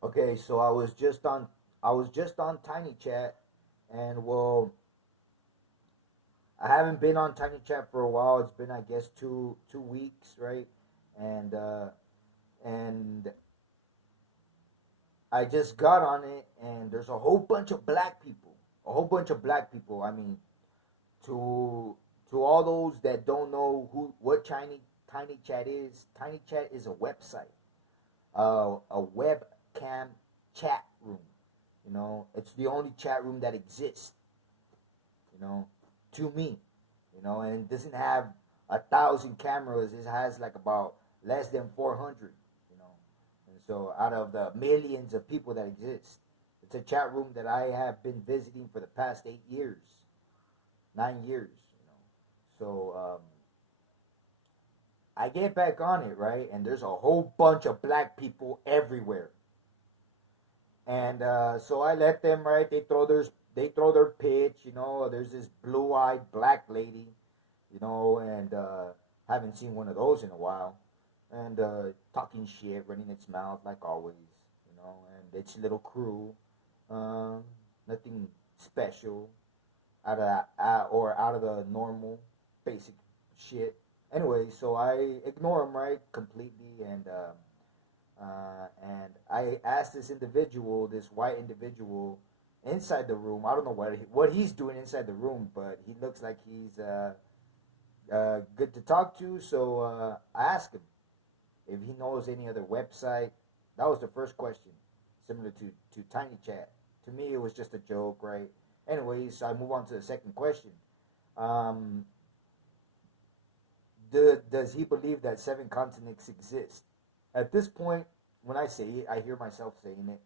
Okay, so I was just on Tiny Chat, and well, I haven't been on Tiny Chat for a while. It's been, I guess, two weeks, right? And and I just got on it, and there's a whole bunch of black people, a whole bunch of black people. I mean, to to all those that don't know who what Tiny Chat is, Tiny Chat is a website, a webcam chat room. You know, it's the only chat room that exists. You know, to me, you know, and it doesn't have 1,000 cameras. It has like about less than 400. You know, and so out of the millions of people that exist, it's a chat room that I have been visiting for the past 8 years, 9 years. You know, so I get back on it, right, and there's a whole bunch of black people everywhere. And so I let them, right. They throw their pitch. You know, there's this blue-eyed black lady, you know, and haven't seen one of those in a while. And talking shit, running its mouth like always, you know, and its little crew. Um, Nothing special out of that, or out of the normal basic shit. Anyway, so I ignore them, right, completely, and I asked this individual, this white individual, inside the room. I don't know what he's doing inside the room, but he looks like he's good to talk to. So I asked him if he knows any other website. That was the first question, similar to Tiny Chat. To me, it was just a joke, right? Anyways, so I move on to the second question. Um, does he believe that seven continents exist? At this point, when I say it, I hear myself saying it,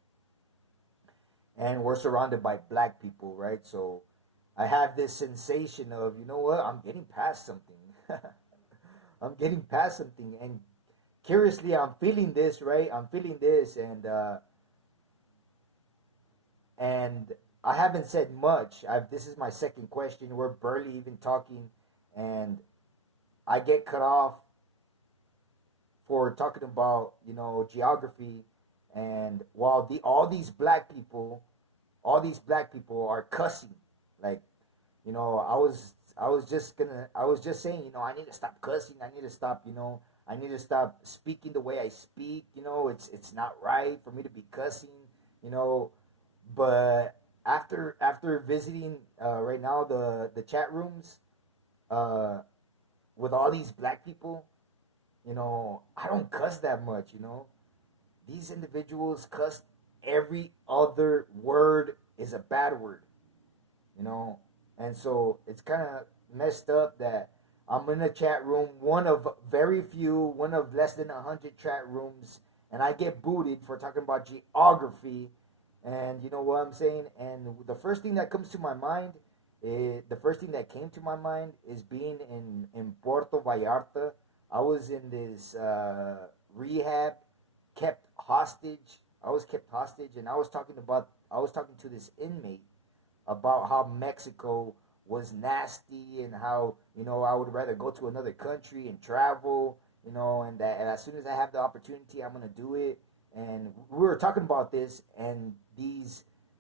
and we're surrounded by black people, right? So I have this sensation of, you know what, I'm getting past something. I'm getting past something, and curiously, I'm feeling this, right? I'm feeling this, and I haven't said much. This is my second question. We're barely even talking, and I get cut off for talking about, you know, geography, and while all these black people are cussing, like, you know, I was just saying, you know, I need to stop cussing. I need to stop, you know, I need to stop speaking the way I speak. You know, it's not right for me to be cussing. You know, but after visiting right now the chat rooms uh, with all these black people, you know, I don't cuss that much. You know, these individuals cuss. Every other word is a bad word, you know. And so it's kind of messed up that I'm in a chat room, one of very few, one of less than 100 chat rooms, and I get booted for talking about geography. And you know what I'm saying? And the first thing that comes to my mind the first thing that came to my mind is being in Puerto Vallarta. I was in this rehab, kept hostage. I was kept hostage, and I was talking to this inmate about how Mexico was nasty, and how, you know, I would rather go to another country and travel, you know, and as soon as I have the opportunity, I'm gonna do it. And we were talking about this, and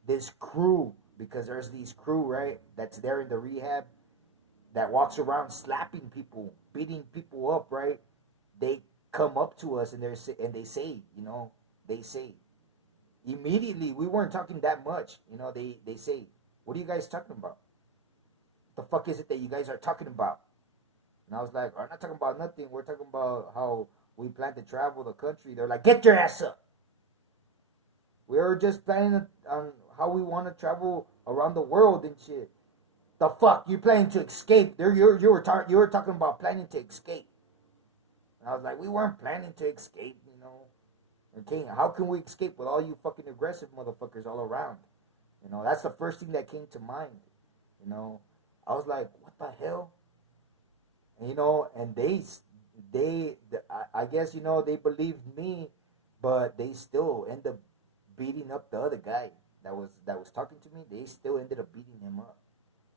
this crew, because there's these crew, right, that's there in the rehab, that walks around slapping people, beating people up, right? They come up to us, and they say, you know, they say immediately, we weren't talking that much, you know, they say, what are you guys talking about? What the fuck is it that you guys are talking about? And I was like, we're not talking about nothing. We're talking about how we plan to travel the country. They're like, get your ass up. We were just planning on how we want to travel around the world and shit. The fuck, you planning to escape? You were talking about planning to escape. And I was like, we weren't planning to escape, you know. Okay, how can we escape with all you fucking aggressive motherfuckers all around? You know, that's the first thing that came to mind. You know, I was like, what the hell? And, you know, and I guess, you know, they believed me, but they still end up beating up the other guy that was talking to me. They still ended up beating him up.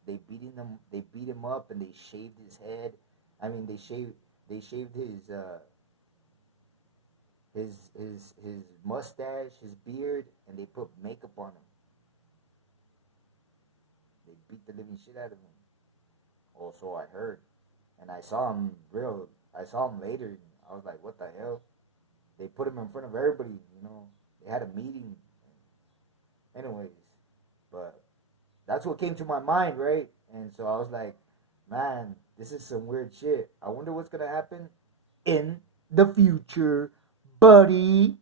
They beat him up, and they shaved his head. I mean, they shaved his his mustache, his beard, and they put makeup on him. They beat the living shit out of him. Also, I heard, and I saw him real. I saw him later. I was like, what the hell? They put him in front of everybody. They had a meeting. Anyways, but that's what came to my mind, right? And so I was like, man, this is some weird shit. I wonder what's gonna happen in the future, buddy.